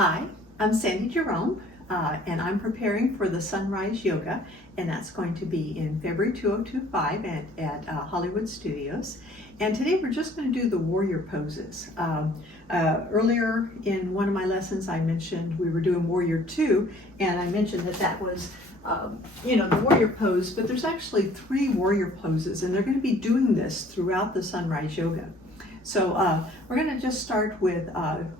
Hi, I'm Sandi Jerome, and I'm preparing for the Sunrise Yoga, and that's going to be in February 2025 at Hollywood Studios. And today we're just going to do the warrior poses. Earlier in one of my lessons I mentioned we were doing warrior 2, and I mentioned that was the warrior pose, but there's actually 3 warrior poses, and they're going to be doing this throughout the Sunrise Yoga. So we're going to just start with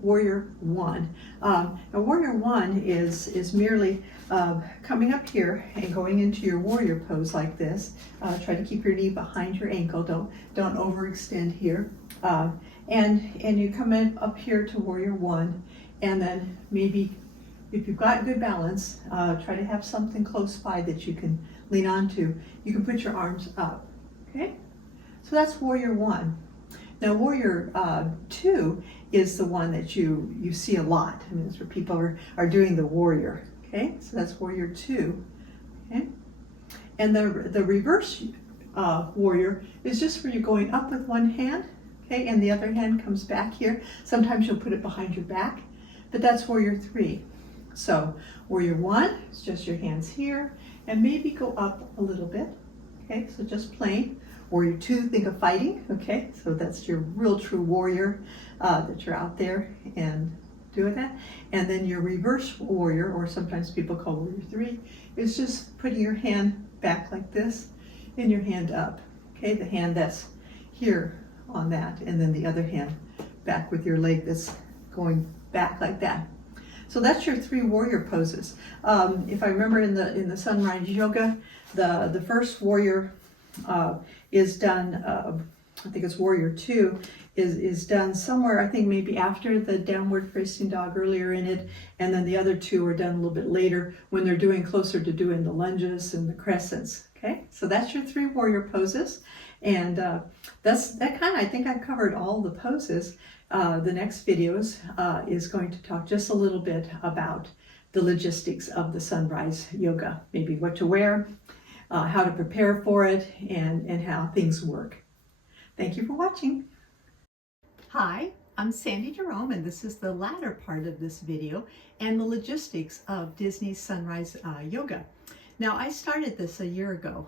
Warrior 1. Now Warrior 1 is merely coming up here and going into your warrior pose like this. Try to keep your knee behind your ankle. Don't overextend here. And you come in up here to Warrior 1, and then maybe if you've got good balance, try to have something close by that you can lean onto. You can put your arms up. Okay? So that's Warrior 1. Now Warrior 2 is the one that you see a lot. I mean, that's where people are doing the warrior. Okay, so that's Warrior 2. Okay, and the reverse warrior is just where you're going up with one hand. Okay, and the other hand comes back here. Sometimes you'll put it behind your back, but that's Warrior 3. So Warrior 1 is just your hands here, and maybe go up a little bit. Okay, so just plain. Warrior 2, think of fighting, okay? So that's your real true warrior that you're out there and doing that. And then your reverse warrior, or sometimes people call Warrior 3, is just putting your hand back like this and your hand up, okay? The hand that's here on that, and then the other hand back with your leg that's going back like that. So that's your 3 warrior poses. If I remember in the Sunrise Yoga, the first warrior is done, I think it's Warrior 2, is done somewhere, I think maybe after the downward facing dog earlier in it, and then the other 2 are done a little bit later when they're doing closer to doing the lunges and the crescents. Okay, so that's your 3 warrior poses, and I think I've covered all the poses. The next videos is going to talk just a little bit about the logistics of the Sunrise Yoga, maybe what to wear, how to prepare for it, and how things work. Thank you for watching. Hi, I'm Sandi Jerome, and this is the latter part of this video and the logistics of Disney's Sunrise Yoga. Now, I started this a year ago.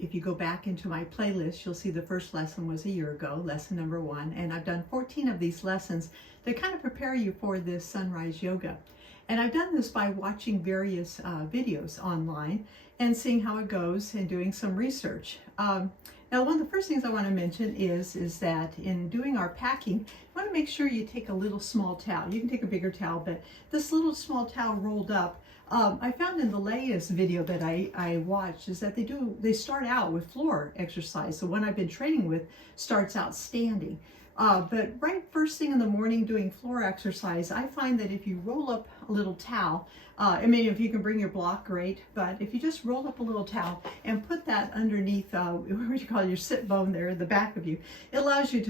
If you go back into my playlist, you'll see the first lesson was a year ago, lesson number 1, and I've done 14 of these lessons to kind of prepare you for this Sunrise Yoga. And I've done this by watching various videos online and seeing how it goes and doing some research. Now, one of the first things I want to mention is that in doing our packing, you want to make sure you take a little small towel. You can take a bigger towel, but this little small towel rolled up, I found in the latest video that I watched is that they start out with floor exercise. The one I've been training with starts out standing. But right first thing in the morning doing floor exercise, I find that if you roll up a little towel, I mean, if you can bring your block, great, but if you just roll up a little towel and put that underneath, what you call your sit bone there in the back of you, it allows you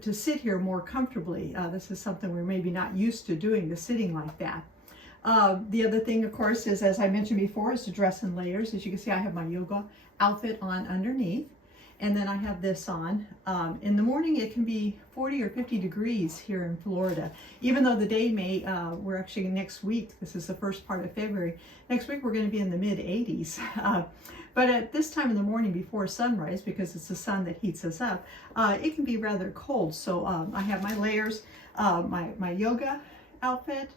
to sit here more comfortably. This is something we're maybe not used to doing, the sitting like that. The other thing, of course, is, as I mentioned before, is to dress in layers. As you can see, I have my yoga outfit on underneath. And then I have this on. In the morning, it can be 40 or 50 degrees here in Florida. Even though the day we're actually next week, this is the first part of February, next week we're going to be in the mid 80s. But at this time in the morning before sunrise, because it's the sun that heats us up, it can be rather cold. So I have my layers, my yoga outfit,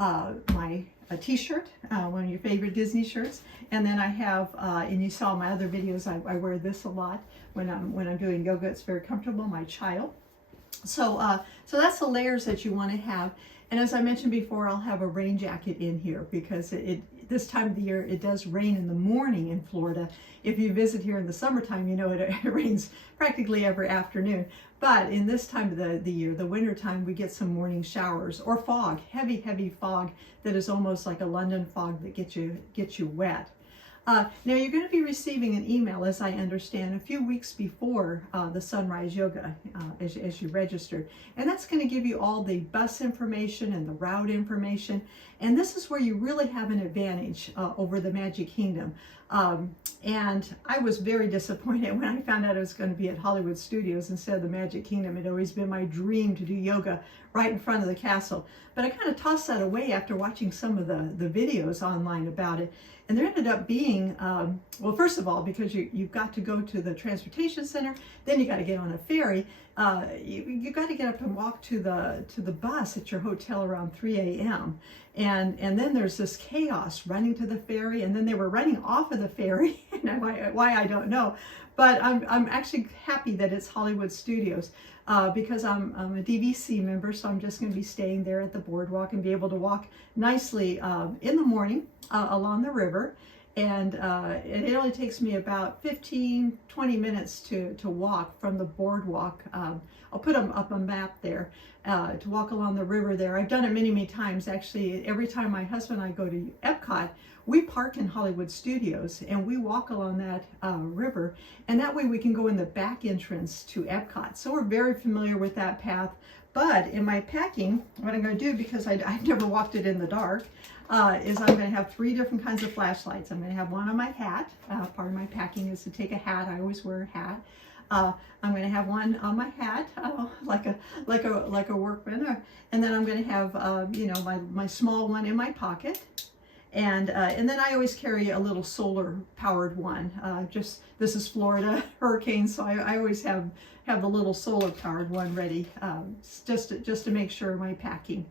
my t-shirt, one of your favorite Disney shirts, and then I have, and you saw my other videos, I wear this a lot when I'm doing yoga. It's very comfortable, my child. So that's the layers that you want to have. And as I mentioned before, I'll have a rain jacket in here because this time of the year it does rain in the morning in Florida. If you visit here in the summertime, you know it rains practically every afternoon. But in this time of the year, the winter time, we get some morning showers or fog, heavy fog that is almost like a London fog that gets you wet. Now you're going to be receiving an email, as I understand, a few weeks before the Sunrise Yoga as you registered. And that's going to give you all the bus information and the route information. And this is where you really have an advantage over the Magic Kingdom. And I was very disappointed when I found out it was going to be at Hollywood Studios instead of the Magic Kingdom. It had always been my dream to do yoga right in front of the castle. But I kind of tossed that away after watching some of the videos online about it. And there ended up being, well, first of all, because you've got to go to the transportation center, then you got to get on a ferry. You got to get up and walk to the bus at your hotel around 3 a.m. And then there's this chaos running to the ferry, and then they were running off of the ferry. And why I don't know, but I'm actually happy that it's Hollywood Studios because I'm a DVC member, so I'm just going to be staying there at the boardwalk and be able to walk nicely in the morning along the river. And it only takes me about 15-20 minutes to walk from the boardwalk. I'll put up a map there to walk along the river there. I've done it many times. Actually, every time my husband and I go to Epcot, we park in Hollywood Studios and we walk along that river, and that way we can go in the back entrance to Epcot. So we're very familiar with that path. But in my packing, what I'm going to do, because I've never walked it in the dark, is I'm going to have 3 different kinds of flashlights. I'm going to have one on my hat. Part of my packing is to take a hat. I always wear a hat. I'm going to have one on my hat, like a workman, and then I'm going to have you know, my small one in my pocket. And then I always carry a little solar powered one. This is Florida hurricane, so I always have the little solar powered one ready, just to make sure my packing.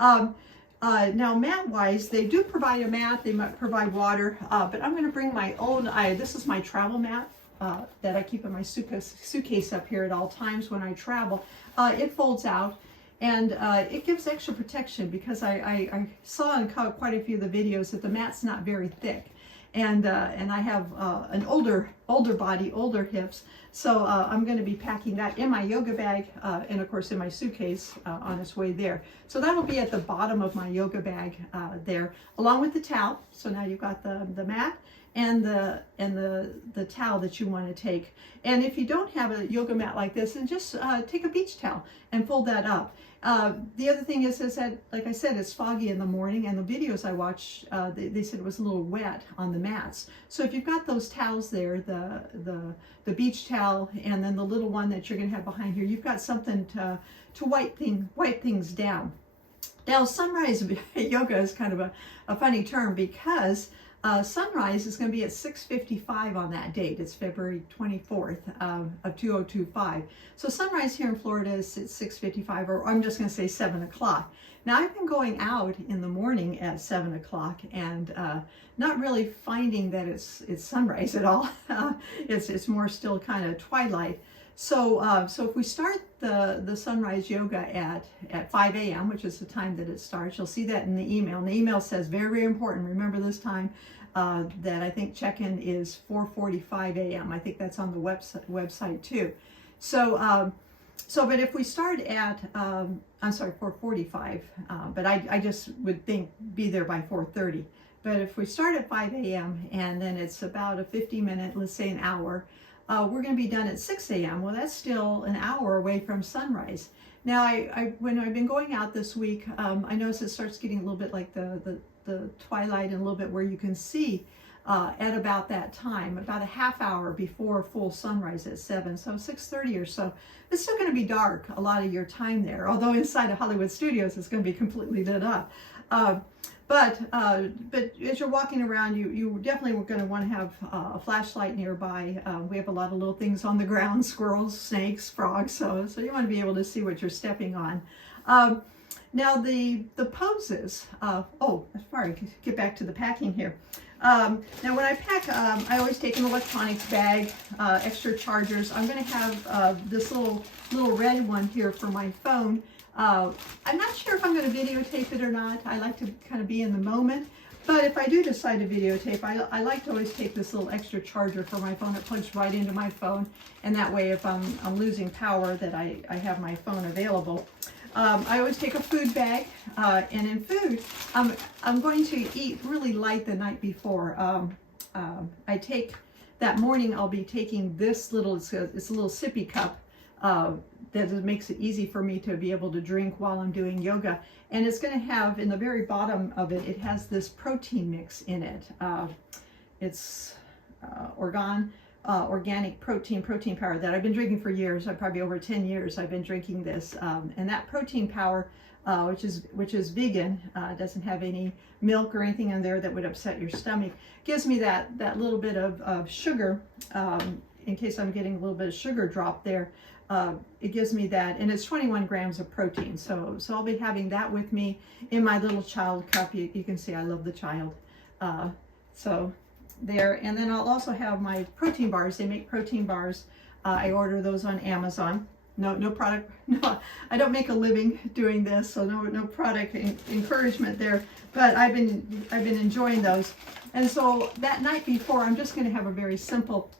Now mat wise, they do provide a mat, they might provide water, but I'm going to bring my own. This is my travel mat that I keep in my suitcase up here at all times when I travel. It folds out. And it gives extra protection because I saw in quite a few of the videos that the mat's not very thick, and I have an older body, older hips, so I'm going to be packing that in my yoga bag and of course in my suitcase on its way there. So that'll be at the bottom of my yoga bag there, along with the towel. So now you've got the mat and the towel that you want to take. And if you don't have a yoga mat like this, then just take a beach towel and fold that up. The other thing is that, like I said, it's foggy in the morning, and the videos I watched, they said it was a little wet on the mats. So if you've got those towels there, the beach towel, and then the little one that you're going to have behind here, you've got something to wipe things down. Now, sunrise yoga is kind of a funny term because sunrise is going to be at 6:55 on that date. It's February 24th of 2025. So sunrise here in Florida is at 6:55, or I'm just going to say 7 o'clock. Now, I've been going out in the morning at 7 o'clock and not really finding that it's sunrise at all. It's more still kind of twilight. So if we start the sunrise yoga at 5 a.m., which is the time that it starts, you'll see that in the email. And the email says, very, very important, remember this time, that I think check-in is 4:45 a.m. I think that's on the website too. But if we start at, I'm sorry, 4:45, but I just would think be there by 4:30. But if we start at 5 a.m. and then it's about a 50-minute, let's say an hour, we're going to be done at 6 a.m. Well, that's still an hour away from sunrise. Now, when I've been going out this week, I notice it starts getting a little bit like the twilight and a little bit where you can see at about that time, about a half hour before full sunrise at 7, so 6:30 or so. It's still going to be dark a lot of your time there, although inside of Hollywood Studios it's going to be completely lit up. But as you're walking around, you definitely are going to want to have a flashlight nearby. We have a lot of little things on the ground, squirrels, snakes, frogs, so you want to be able to see what you're stepping on. Now the poses, sorry, get back to the packing here. Now when I pack, I always take an electronics bag, extra chargers. I'm going to have this little red one here for my phone. I'm not sure if I'm going to videotape it or not. I like to kind of be in the moment. But if I do decide to videotape, I like to always take this little extra charger for my phone. It plugs right into my phone. And that way, if I'm losing power, that I have my phone available. I always take a food bag. And in food, I'm going to eat really light the night before. That morning, I'll be taking this little, it's a little sippy cup. That makes it easy for me to be able to drink while I'm doing yoga. And it's going to have, in the very bottom of it, it has this protein mix in it. it's organic protein powder that I've been drinking for years. Probably over 10 years I've been drinking this, and that protein powder, which is vegan, doesn't have any milk or anything in there that would upset your stomach, gives me that little bit of sugar, in case I'm getting a little bit of sugar drop there. It gives me that, and it's 21 grams of protein. So I'll be having that with me in my little child cup. You can see I love the child. So there, and then I'll also have my protein bars. They make protein bars. I order those on Amazon. No product. No, I don't make a living doing this, so no product encouragement there. But I've been enjoying those. And so that night before, I'm just going to have a very simple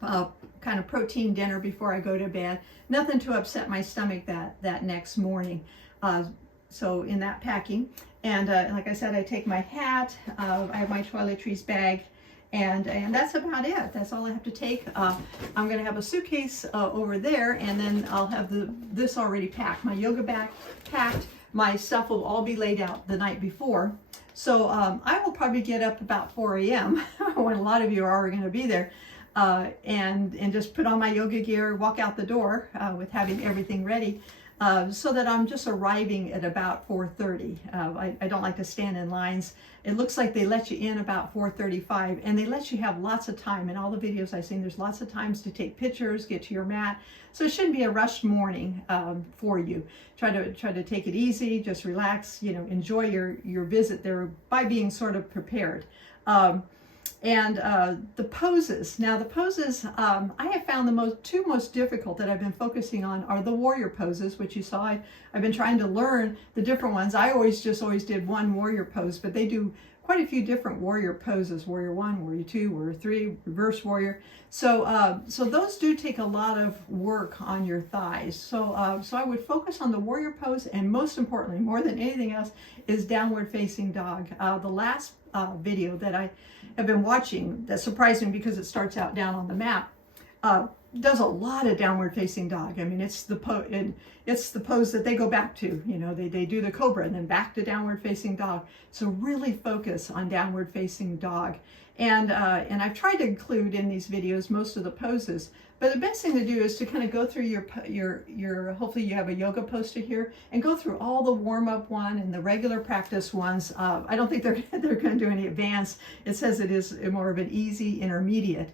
kind of protein dinner before I go to bed. Nothing to upset my stomach that next morning. So in that packing, and like I said, I take my hat. I have my toiletries bag. And that's about it. That's all I have to take. I'm going to have a suitcase over there, and then I'll have this already packed. My yoga bag packed. My stuff will all be laid out the night before. So I will probably get up about 4 a.m. when a lot of you are already going to be there, and just put on my yoga gear, walk out the door with having everything ready. So that I'm just arriving at about 4:30. I don't like to stand in lines. It looks like they let you in about 4:35, and they let you have lots of time. In all the videos I've seen, there's lots of times to take pictures, get to your mat. So it shouldn't be a rushed morning for you. Try to take it easy, just relax. Enjoy your visit there by being sort of prepared. And the poses. Now the poses, I have found the two most difficult that I've been focusing on are the warrior poses, which you saw. I've been trying to learn the different ones. I always did one warrior pose, but they do quite a few different warrior poses: warrior 1, warrior 2, warrior 3, reverse warrior. So those do take a lot of work on your thighs. So I would focus on the warrior pose, and most importantly, more than anything else, is downward facing dog. The last video that I have been watching that surprised me, because it starts out down on the map, does a lot of downward facing dog. I mean, it's the pose that they go back to. They do the cobra and then back to downward facing dog. So really focus on downward facing dog. And I've tried to include in these videos most of the poses. But the best thing to do is to kind of go through your hopefully you have a yoga poster here, and go through all the warm-up one and the regular practice ones. I don't think they're going to do any advanced. It says it is more of an easy intermediate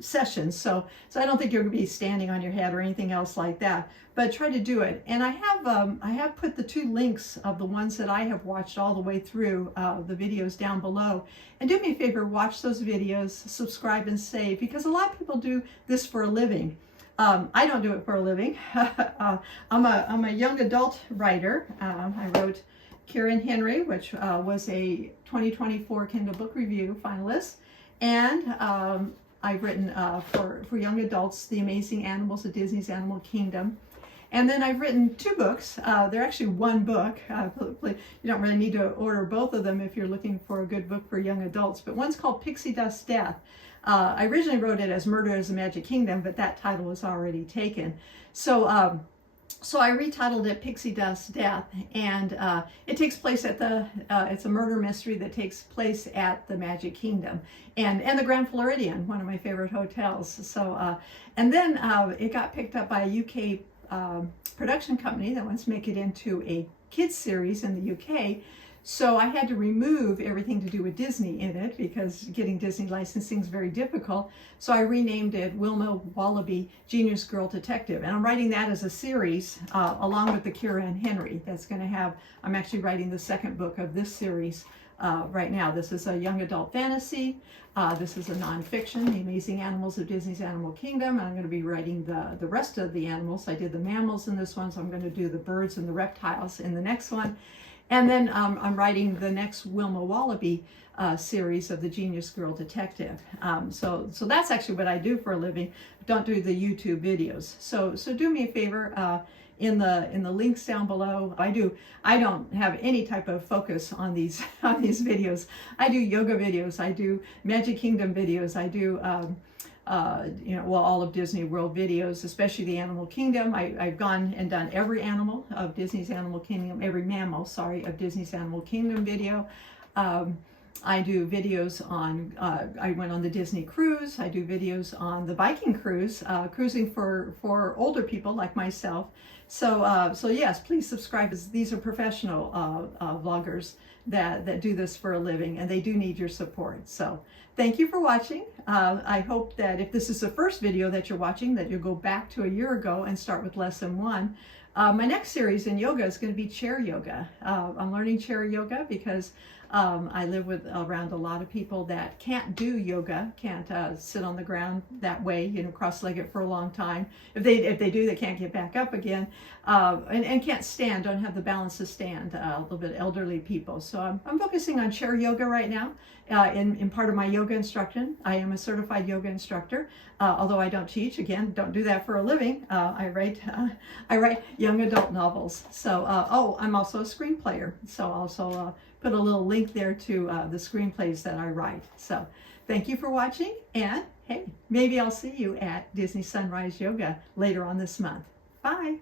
session. So I don't think you're going to be standing on your head or anything else like that. But try to do it. And I have put the 2 links of the ones that I have watched all the way through the videos down below. And do me a favor, watch those videos, subscribe and save, because a lot of people do this for a living. I don't do it for a living. I'm a young adult writer. I wrote Kieran Henry, which was a 2024 Kindle Book Review finalist. And I've written for young adults, The Amazing Animals of Disney's Animal Kingdom. And then I've written 2 books. They're actually one book. You don't really need to order both of them if you're looking for a good book for young adults. But one's called Pixie Dust Death. I originally wrote it as Murder as the Magic Kingdom, but that title was already taken. So I retitled it Pixie Dust Death, and it takes place at it's a murder mystery that takes place at the Magic Kingdom and the Grand Floridian, one of my favorite hotels. So and then it got picked up by a UK production company that wants to make it into a kids series in the UK. So I had to remove everything to do with Disney in it, because getting Disney licensing is very difficult. So I renamed it Wilma Wallaby Genius Girl Detective. And I'm writing that as a series along with the Kira and Henry. I'm actually writing the 2nd book of this series right now. This is a young adult fantasy. This is a nonfiction, The Amazing Animals of Disney's Animal Kingdom. And I'm going to be writing the rest of the animals. I did the mammals in this one, so I'm going to do the birds and the reptiles in the next one. And then I'm writing the next Wilma Wallaby series of the Genius Girl Detective. So that's actually what I do for a living. Don't do the YouTube videos. So do me a favor. In the links down below, I don't have any type of focus on these videos. I do yoga videos. I do Magic Kingdom videos. I do all of Disney World videos, especially the Animal Kingdom. I've gone and done every animal of Disney's Animal Kingdom, every mammal, sorry, of Disney's Animal Kingdom video. I do videos on, I went on the Disney cruise. I do videos on the biking cruise, cruising for older people like myself. So yes, please subscribe. These are professional vloggers that do this for a living, and they do need your support. So thank you for watching. I hope that if this is the first video that you're watching, that you'll go back to a year ago and start with lesson 1. My next series in yoga is going to be chair yoga. I'm learning chair yoga because I live around a lot of people that can't do yoga, can't sit on the ground that way, you know, cross-legged for a long time. If they do, they can't get back up again, and can't stand, don't have the balance to stand. A little bit elderly people. So I'm focusing on chair yoga right now. In part of my yoga instruction, I am a certified yoga instructor. Although I don't teach, again, don't do that for a living. I write young adult novels. So I'm also a screenplayer. So I'll also put a little link there to the screenplays that I write. So thank you for watching, and hey, maybe I'll see you at Disney Sunrise Yoga later on this month. Bye.